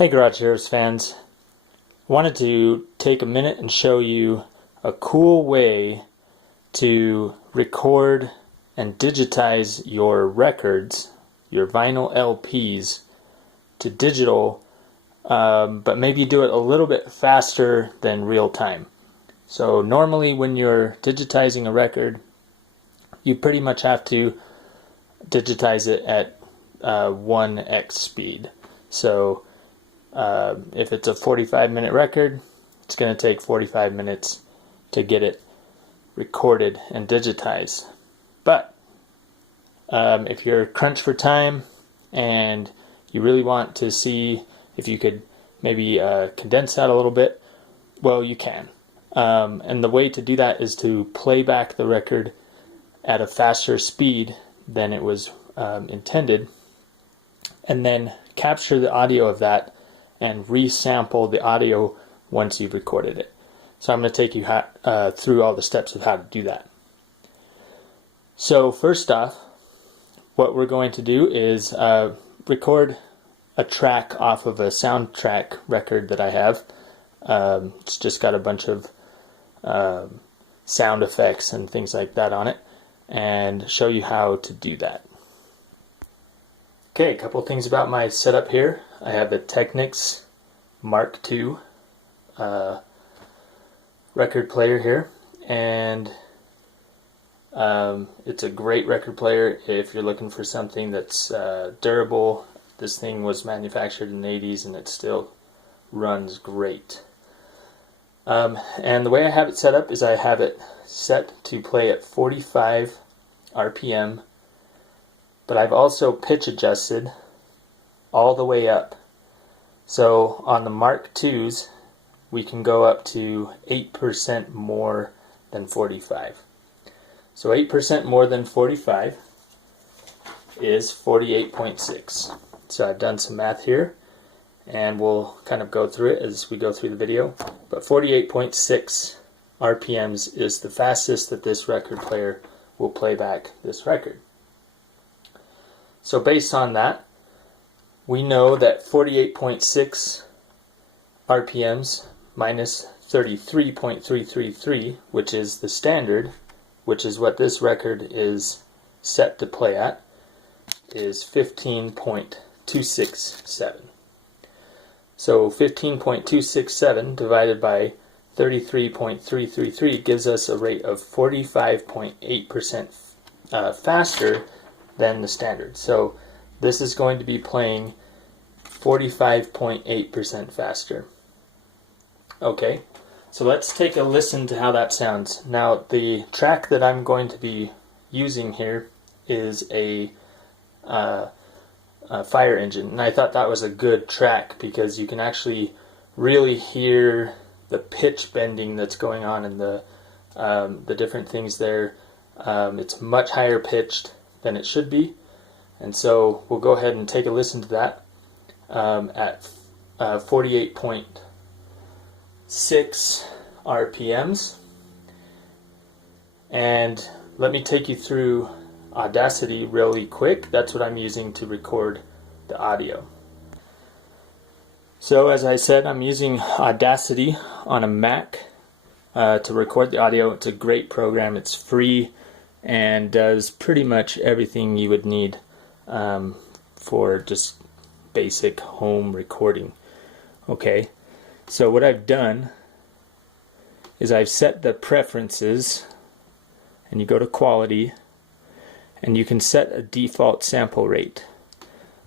Hey Garage Heroes fans, wanted to take a minute and show you a cool way to record and digitize your records, your vinyl LPs, to digital, but maybe do it a little bit faster than real time. So normally when you're digitizing a record, you pretty much have to digitize it at 1x speed. So if it's a 45-minute record, it's going to take 45 minutes to get it recorded and digitized. But if you're crunched for time and you really want to see if you could maybe condense that a little bit, well, you can. And the way to do that is to play back the record at a faster speed than it was intended, and then capture the audio of that and resample the audio once you've recorded it. So I'm going to take you through all the steps of how to do that. So first off, what we're going to do is record a track off of a soundtrack record that I have. It's just got a bunch of sound effects and things like that on it, and show you how to do that. Okay, a couple things about my setup here. I have the Technics Mark II record player here, and it's a great record player if you're looking for something that's durable. This thing was manufactured in the 80s and it still runs great. And the way I have it set up is I have it set to play at 45 RPM, but I've also pitch adjusted all the way up. So on the Mark IIs, we can go up to 8% more than 45. So 8% more than 45 is 48.6. So I've done some math here, and we'll kind of go through it as we go through the video. But 48.6 RPMs is the fastest that this record player will play back this record. So based on that, we know that 48.6 RPMs minus 33.333, which is the standard, which is what this record is set to play at, is 15.267. So 15.267 divided by 33.333 gives us a rate of 45.8% faster than the standard. So this is going to be playing 45.8% faster. Okay, so let's take a listen to how that sounds. Now the track that I'm going to be using here is a fire engine, and I thought that was a good track because you can actually really hear the pitch bending that's going on in the different things there. It's much higher pitched than it should be, and so we'll go ahead and take a listen to that at 48.6 RPMs. And let me take you through Audacity really quick. That's what I'm using to record the audio. So as I said, I'm using Audacity on a Mac to record the audio. It's a great program. It's free and does pretty much everything you would need for just basic home recording. Okay, so what I've done is I've set the preferences, and you go to quality, and you can set a default sample rate.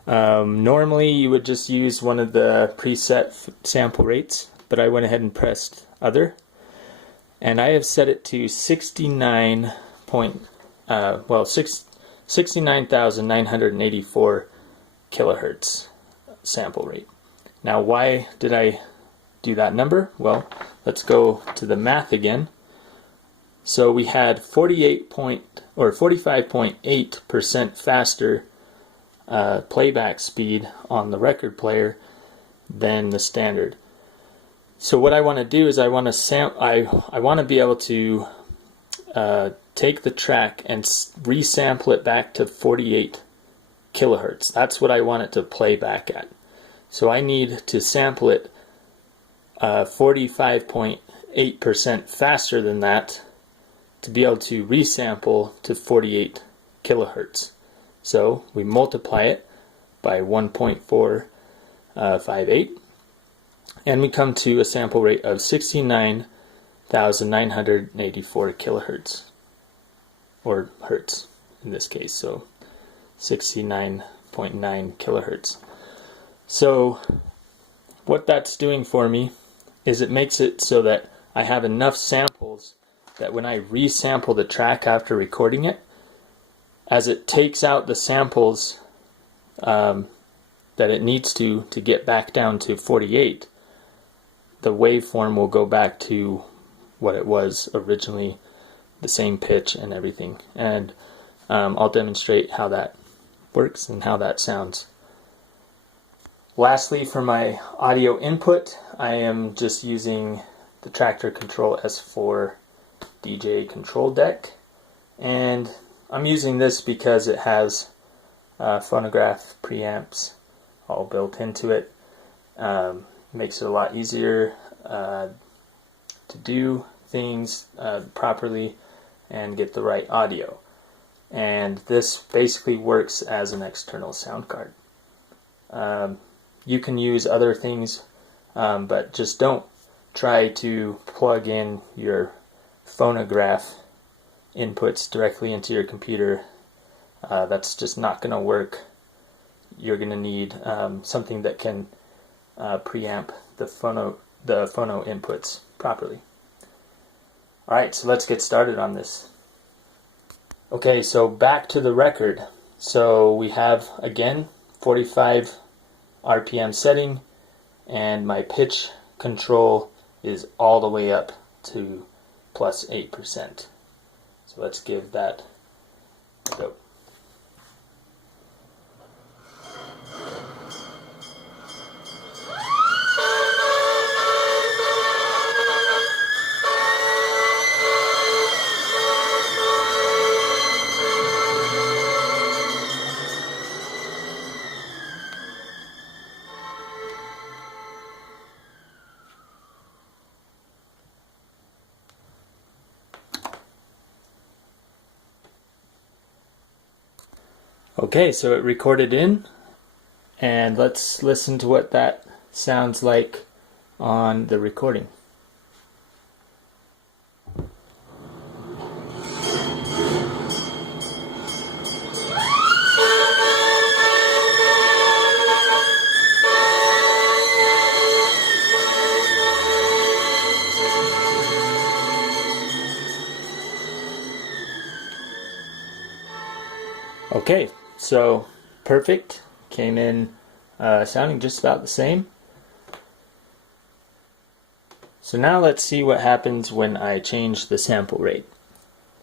Normally you would just use one of the preset sample rates, but I went ahead and pressed other, and I have set it to 69,984 kilohertz sample rate. Now why did I do that number? Well, let's go to the math again. So we had 45.8% faster playback speed on the record player than the standard. So what I want to do is I want to be able to take the track and resample it back to 48 kilohertz. That's what I want it to play back at. So I need to sample it 45.8% faster than that to be able to resample to 48 kilohertz. So we multiply it by 1.458 and we come to a sample rate of 69,984 kilohertz, or hertz in this case, so 69.9 kilohertz. So what that's doing for me is it makes it so that I have enough samples that when I resample the track after recording it, as it takes out the samples that it needs to get back down to 48, the waveform will go back to what it was originally, the same pitch and everything. And I'll demonstrate how that works and how that sounds. Lastly, for my audio input, I am just using the Tractor Control S4 DJ control deck, and I'm using this because it has phonograph preamps all built into it. Makes it a lot easier to do things properly and get the right audio. And this basically works as an external sound card. You can use other things, but just don't try to plug in your phonograph inputs directly into your computer. That's just not going to work. You're going to need something that can preamp the phono inputs properly. Alright, so let's get started on this. Okay, so back to the record. So we have, again, 45 RPM setting, and my pitch control is all the way up to plus 8%. So let's give that a go. Okay, so it recorded in, and let's listen to what that sounds like on the recording. Okay, so perfect. Came in sounding just about the same. So now let's see what happens when I change the sample rate.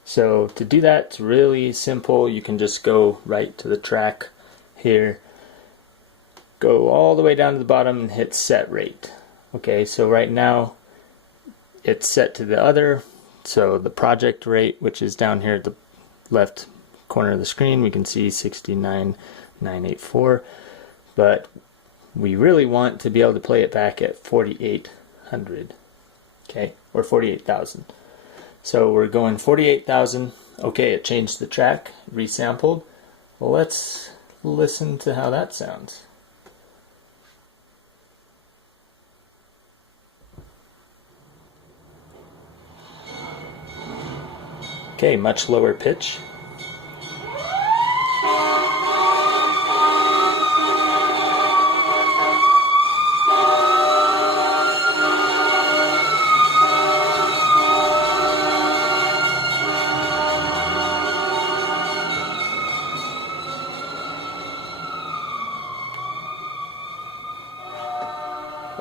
So to do that, it's really simple. You can just go right to the track here, go all the way down to the bottom and hit set rate. Okay, so right now it's set to the other, so the project rate, which is down here at the left corner of the screen, we can see 69,984, but we really want to be able to play it back at 4,800, okay, or 48,000. So we're going 48,000. Okay, it changed the track, resampled. Well, let's listen to how that sounds. Okay, much lower pitch.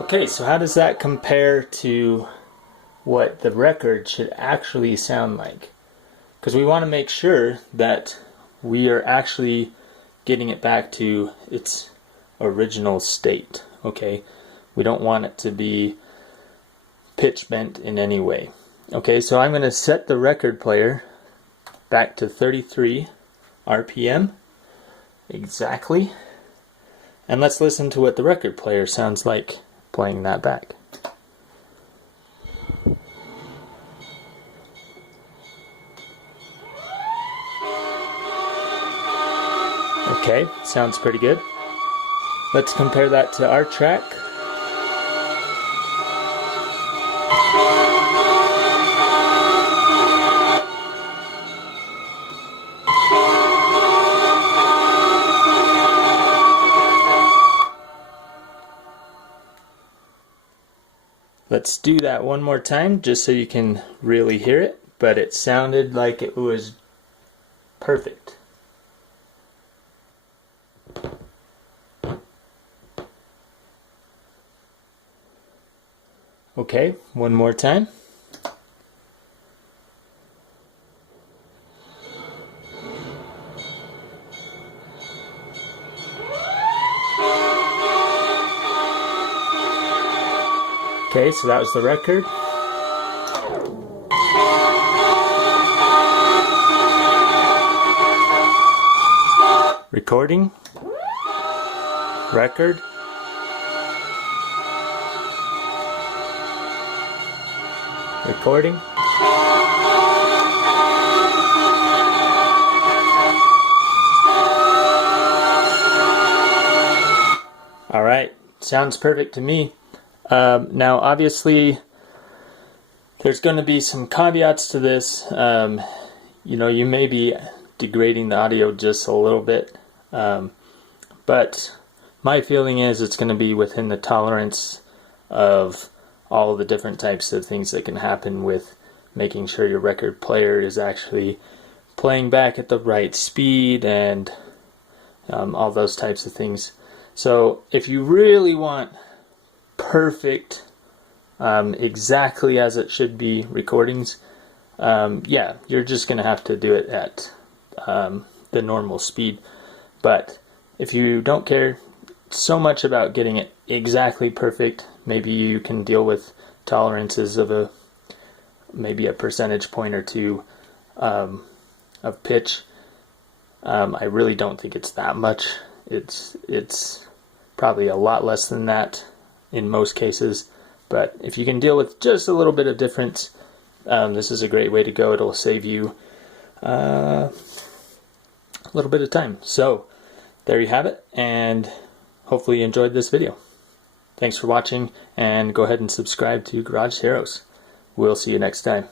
Okay, so how does that compare to what the record should actually sound like? Because we want to make sure that we are actually getting it back to its original state, okay? We don't want it to be pitch bent in any way. Okay, so I'm going to set the record player back to 33 RPM exactly. And let's listen to what the record player sounds like playing that back. Okay, sounds pretty good. Let's compare that to our track. Let's do that one more time just so you can really hear it, but it sounded like it was perfect. Okay, one more time. Okay, so that was the record. Recording. Record. Recording. All right, sounds perfect to me. Now, obviously, there's going to be some caveats to this. You know, you may be degrading the audio just a little bit, but my feeling is it's going to be within the tolerance of all the different types of things that can happen with making sure your record player is actually playing back at the right speed and all those types of things. So if you really want perfect, exactly as it should be recordings, yeah, you're just going to have to do it at the normal speed. But if you don't care so much about getting it exactly perfect, maybe you can deal with tolerances of maybe a percentage point or two of pitch. I really don't think it's that much. It's probably a lot less than that in most cases, but if you can deal with just a little bit of difference, this is a great way to go. It'll save you a little bit of time. So there you have it, and hopefully you enjoyed this video. Thanks for watching, and go ahead and subscribe to Garage Heroes. We'll see you next time.